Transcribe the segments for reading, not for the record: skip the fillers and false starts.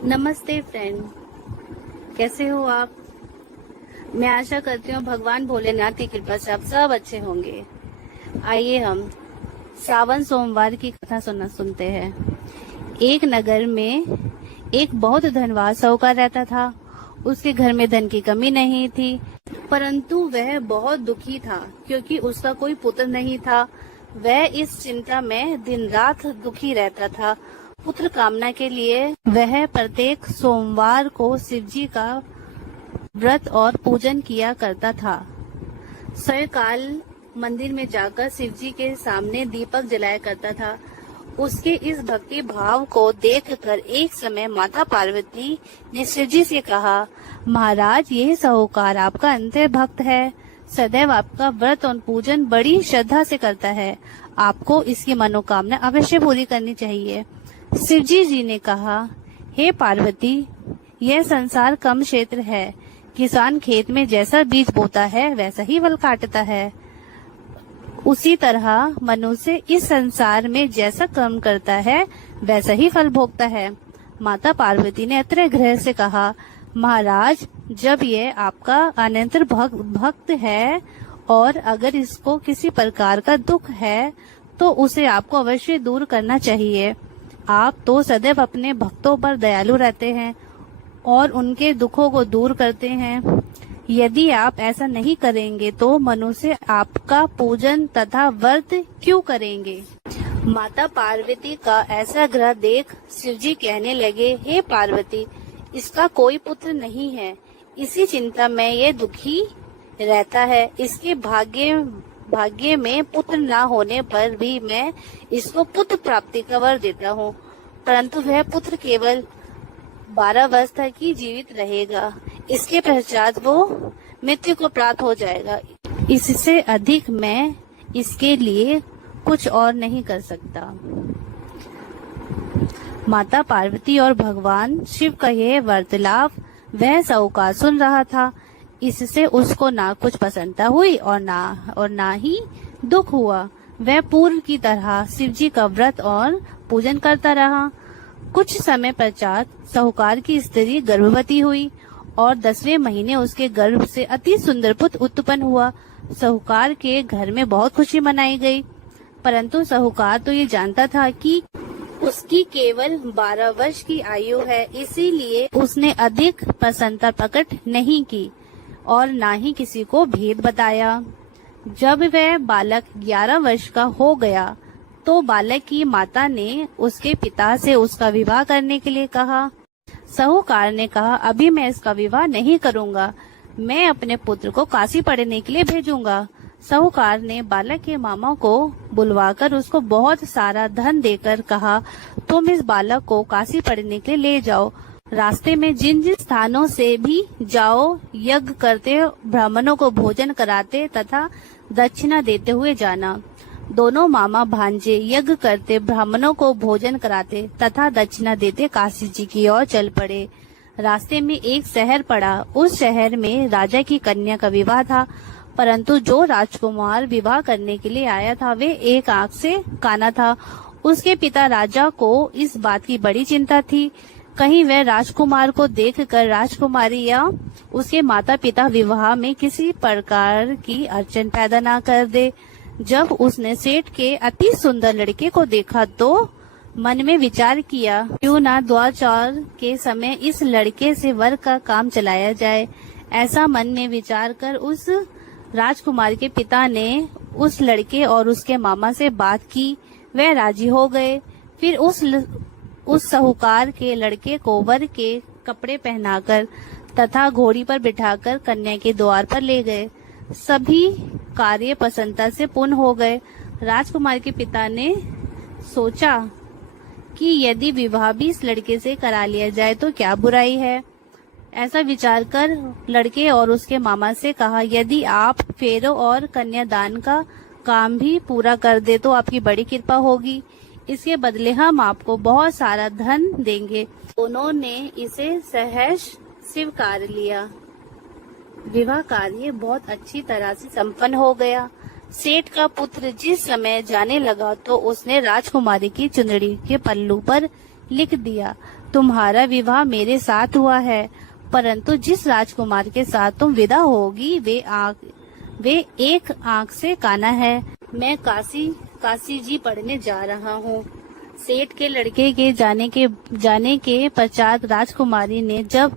नमस्ते फ्रेंड, कैसे हो आप। मैं आशा करती हूँ भगवान भोलेनाथ की कृपा से आप सब अच्छे होंगे। आइए हम सावन सोमवार की कथा सुनते हैं। एक नगर में एक बहुत धनवान साहूकार रहता था। उसके घर में धन की कमी नहीं थी, परंतु वह बहुत दुखी था क्योंकि उसका कोई पुत्र नहीं था। वह इस चिंता में दिन रात दुखी रहता था। पुत्र कामना के लिए वह प्रत्येक सोमवार को शिवजी का व्रत और पूजन किया करता था। सायंकाल मंदिर में जाकर शिवजी के सामने दीपक जलाया करता था। उसके इस भक्ति भाव को देखकर एक समय माता पार्वती ने शिवजी से कहा, महाराज, यह साहूकार आपका अंतर भक्त है। सदैव आपका व्रत और पूजन बड़ी श्रद्धा से करता है। आपको इसकी मनोकामना अवश्य पूरी करनी चाहिए। शिवजी जी ने कहा, हे पार्वती, यह संसार कम क्षेत्र है। किसान खेत में जैसा बीज बोता है वैसा ही फल काटता है। उसी तरह मनुष्य इस संसार में जैसा कर्म करता है वैसा ही फल भोगता है। माता पार्वती ने अत्रे ग्रह से कहा, महाराज, जब यह आपका अनंतर भक्त है और अगर इसको किसी प्रकार का दुख है तो उसे आपको अवश्य दूर करना चाहिए। आप तो सदैव अपने भक्तों पर दयालु रहते हैं और उनके दुखों को दूर करते हैं। यदि आप ऐसा नहीं करेंगे तो मनुष्य आपका पूजन तथा व्रत क्यों करेंगे। माता पार्वती का ऐसा ग्रह देख शिवजी कहने लगे, हे पार्वती, इसका कोई पुत्र नहीं है। इसी चिंता में ये दुखी रहता है। इसके भाग्य में पुत्र न होने पर भी मैं इसको पुत्र प्राप्ति का वर देता हूँ, परंतु वह पुत्र केवल 12 वर्ष तक ही जीवित रहेगा। इसके पश्चात वो मृत्यु को प्राप्त हो जाएगा। इससे अधिक मैं इसके लिए कुछ और नहीं कर सकता। माता पार्वती और भगवान शिव का यह वार्तालाप वह साहूकार सुन रहा था। इससे उसको ना कुछ प्रसन्नता हुई और ना ही दुख हुआ। वह पूर्व की तरह शिवजी का व्रत और पूजन करता रहा। कुछ समय पश्चात साहूकार की स्त्री गर्भवती हुई और 10वें महीने उसके गर्भ से अति सुंदर पुत्र उत्पन्न हुआ। साहूकार के घर में बहुत खुशी मनाई गई, परंतु साहूकार तो ये जानता था कि उसकी केवल 12 वर्ष की आयु है, इसीलिए उसने अधिक प्रसन्नता प्रकट नहीं की और ना ही किसी को भेद बताया। जब वह बालक 11 वर्ष का हो गया तो बालक की माता ने उसके पिता से उसका विवाह करने के लिए कहा। साहूकार ने कहा, अभी मैं इसका विवाह नहीं करूंगा, मैं अपने पुत्र को काशी पढ़ने के लिए भेजूंगा। साहूकार ने बालक के मामा को बुलवाकर उसको बहुत सारा धन देकर कहा, तुम इस बालक को काशी पढ़ने के लिए ले जाओ। रास्ते में जिन जिन स्थानों से भी जाओ, यज्ञ करते, ब्राह्मणों को भोजन कराते तथा दक्षिणा देते हुए जाना। दोनों मामा भांजे यज्ञ करते, ब्राह्मणों को भोजन कराते तथा दक्षिणा देते काशी जी की ओर चल पड़े। रास्ते में एक शहर पड़ा। उस शहर में राजा की कन्या का विवाह था, परंतु जो राजकुमार विवाह करने के लिए आया था वे एक आंख से काना था। उसके पिता राजा को इस बात की बड़ी चिंता थी, कहीं वह राजकुमार को देखकर राजकुमारी या उसके माता पिता विवाह में किसी प्रकार की अड़चन पैदा ना कर दे। जब उसने सेठ के अति सुंदर लड़के को देखा तो मन में विचार किया, क्यों ना द्वाचार के समय इस लड़के से वर का काम चलाया जाए। ऐसा मन में विचार कर उस राजकुमार के पिता ने उस लड़के और उसके मामा से बात की। वह राजी हो गए। फिर उस साहूकार के लड़के को वर के कपड़े पहनाकर तथा घोड़ी पर बिठाकर कन्या के द्वार पर ले गए। सभी कार्य प्रसन्नता से पूर्ण हो गए। राजकुमार के पिता ने सोचा कि यदि विवाह भी इस लड़के से करा लिया जाए तो क्या बुराई है। ऐसा विचार कर लड़के और उसके मामा से कहा, यदि आप फेरों और कन्यादान का काम भी पूरा कर दे तो आपकी बड़ी कृपा होगी। इसके बदले हम आपको बहुत सारा धन देंगे। दोनों ने इसे सहर्ष स्वीकार लिया। विवाह कार्य बहुत अच्छी तरह से संपन्न हो गया। सेठ का पुत्र जिस समय जाने लगा तो उसने राजकुमारी की चुनरी के पल्लू पर लिख दिया, तुम्हारा विवाह मेरे साथ हुआ है, परंतु जिस राजकुमार के साथ तुम विदा होगी वे एक आंख से काना है। मैं काशी जी पढ़ने जा रहा हूँ। सेठ के लड़के के जाने के पश्चात राजकुमारी ने जब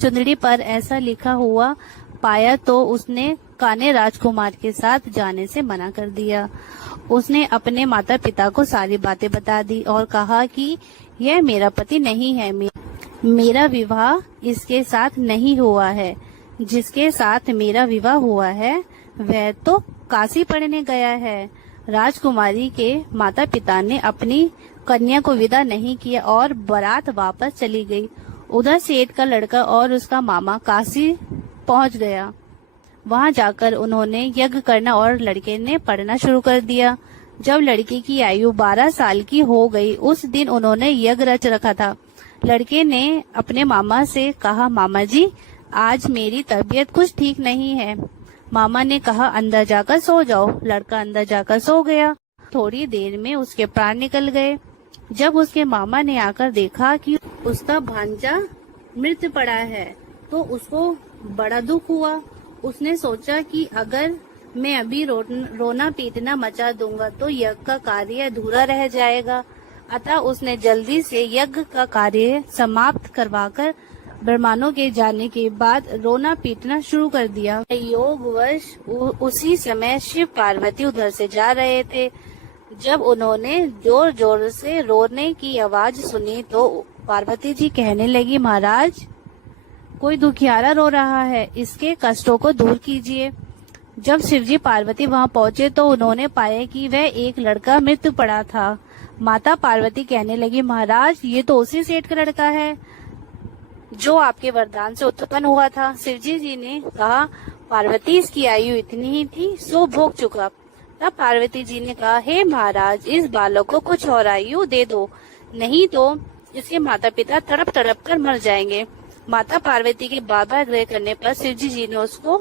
चुंदड़ी पर ऐसा लिखा हुआ पाया तो उसने काने राजकुमार के साथ जाने से मना कर दिया। उसने अपने माता पिता को सारी बातें बता दी और कहा कि यह मेरा पति नहीं है, मेरा विवाह इसके साथ नहीं हुआ है। जिसके साथ मेरा विवाह हुआ है वह तो काशी पढ़ने गया है। राजकुमारी के माता पिता ने अपनी कन्या को विदा नहीं किया और बारात वापस चली गई। उधर सेठ का लड़का और उसका मामा काशी पहुंच गया। वहां जाकर उन्होंने यज्ञ करना और लड़के ने पढ़ना शुरू कर दिया। जब लड़की की आयु 12 साल की हो गई, उस दिन उन्होंने यज्ञ रच रखा था। लड़के ने अपने मामा से कहा, मामा जी आज मेरी तबीयत कुछ ठीक नहीं है। मामा ने कहा, अंदर जाकर सो जाओ। लड़का अंदर जाकर सो गया। थोड़ी देर में उसके प्राण निकल गए। जब उसके मामा ने आकर देखा कि उसका भांजा मृत पड़ा है तो उसको बड़ा दुख हुआ। उसने सोचा कि अगर मैं अभी रोना पीटना मचा दूंगा तो यज्ञ का कार्य अधूरा रह जाएगा। अतः उसने जल्दी से यज्ञ का कार्य समाप्त करवाकर ब्राह्मणों के जाने के बाद रोना पीटना शुरू कर दिया। योगवश उसी समय शिव पार्वती उधर से जा रहे थे। जब उन्होंने जोर जोर से रोने की आवाज सुनी तो पार्वती जी कहने लगी, महाराज कोई दुखियारा रो रहा है, इसके कष्टों को दूर कीजिए। जब शिवजी पार्वती वहां पहुंचे तो उन्होंने पाया कि वह एक लड़का मृत्यु पड़ा था। माता पार्वती कहने लगी, महाराज ये तो उसी सेठ का लड़का है जो आपके वरदान से उत्पन्न हुआ था। शिवजी जी ने कहा, पार्वती इसकी आयु इतनी ही थी, सो भोग चुका। तब पार्वती जी ने कहा, हे महाराज इस बालक को कुछ और आयु दे दो, नहीं तो इसके माता पिता तड़प तड़प कर मर जाएंगे। माता पार्वती के बार आग्रह करने पर शिवजी जी ने उसको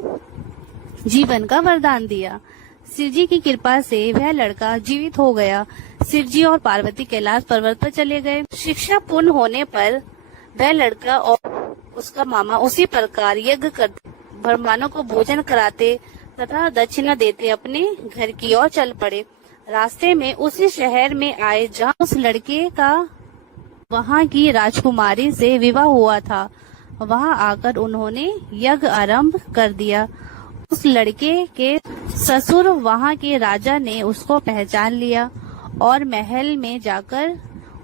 जीवन का वरदान दिया। शिवजी की कृपा से वह लड़का जीवित हो गया। शिवजी और पार्वती कैलाश पर्वत पर चले गए। शिक्षा पूर्ण होने पर वह लड़का और उसका मामा उसी प्रकार यज्ञ करते, ब्राह्मणों को भोजन कराते तथा दक्षिणा देते अपने घर की ओर चल पड़े। रास्ते में उसी शहर में आए जहाँ उस लड़के का वहाँ की राजकुमारी से विवाह हुआ था। वहाँ आकर उन्होंने यज्ञ आरंभ कर दिया। उस लड़के के ससुर वहाँ के राजा ने उसको पहचान लिया और महल में जाकर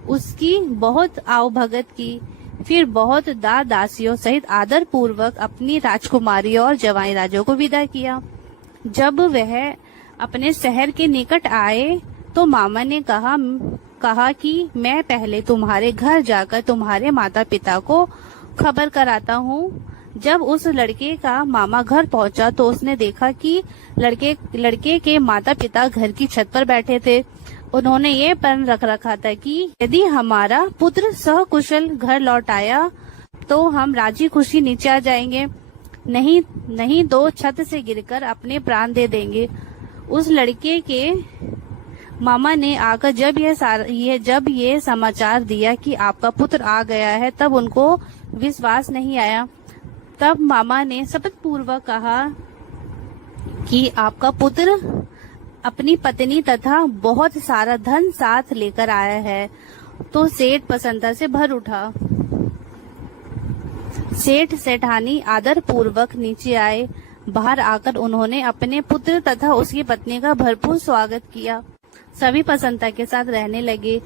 उसकी बहुत आवभगत की। फिर बहुत दासियों सहित आदर पूर्वक अपनी राजकुमारी और जवाई राजों को विदा किया। जब वह अपने शहर के निकट आए तो मामा ने कहा कि मैं पहले तुम्हारे घर जाकर तुम्हारे माता पिता को खबर कराता हूँ। जब उस लड़के का मामा घर पहुंचा तो उसने देखा कि लड़के के माता पिता घर की छत पर बैठे थे। उन्होंने ये प्रण रख रखा था कि यदि हमारा पुत्र सहकुशल घर लौट आया तो हम राजी खुशी नीचे आ जाएंगे, नहीं तो छत से गिरकर अपने प्राण दे देंगे। उस लड़के के मामा ने आकर जब ये समाचार दिया कि आपका पुत्र आ गया है तब उनको विश्वास नहीं आया। तब मामा ने शपथ पूर्वक कहा कि आपका पुत्र अपनी पत्नी तथा बहुत सारा धन साथ लेकर आया है। तो सेठ प्रसन्नता से भर उठा। सेठ सेठानी आदर पूर्वक नीचे आए। बाहर आकर उन्होंने अपने पुत्र तथा उसकी पत्नी का भरपूर स्वागत किया। सभी प्रसन्नता के साथ रहने लगे।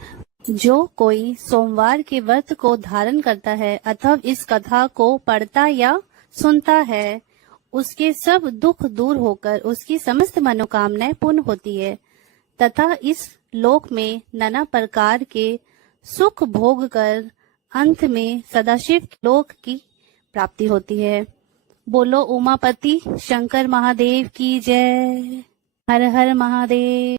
जो कोई सोमवार के व्रत को धारण करता है अथवा इस कथा को पढ़ता या सुनता है, उसके सब दुख दूर होकर उसकी समस्त मनोकामनाएं पूर्ण होती है तथा इस लोक में नाना प्रकार के सुख भोग कर अंत में सदाशिव लोक की प्राप्ति होती है। बोलो उमापति शंकर महादेव की जय। हर हर महादेव।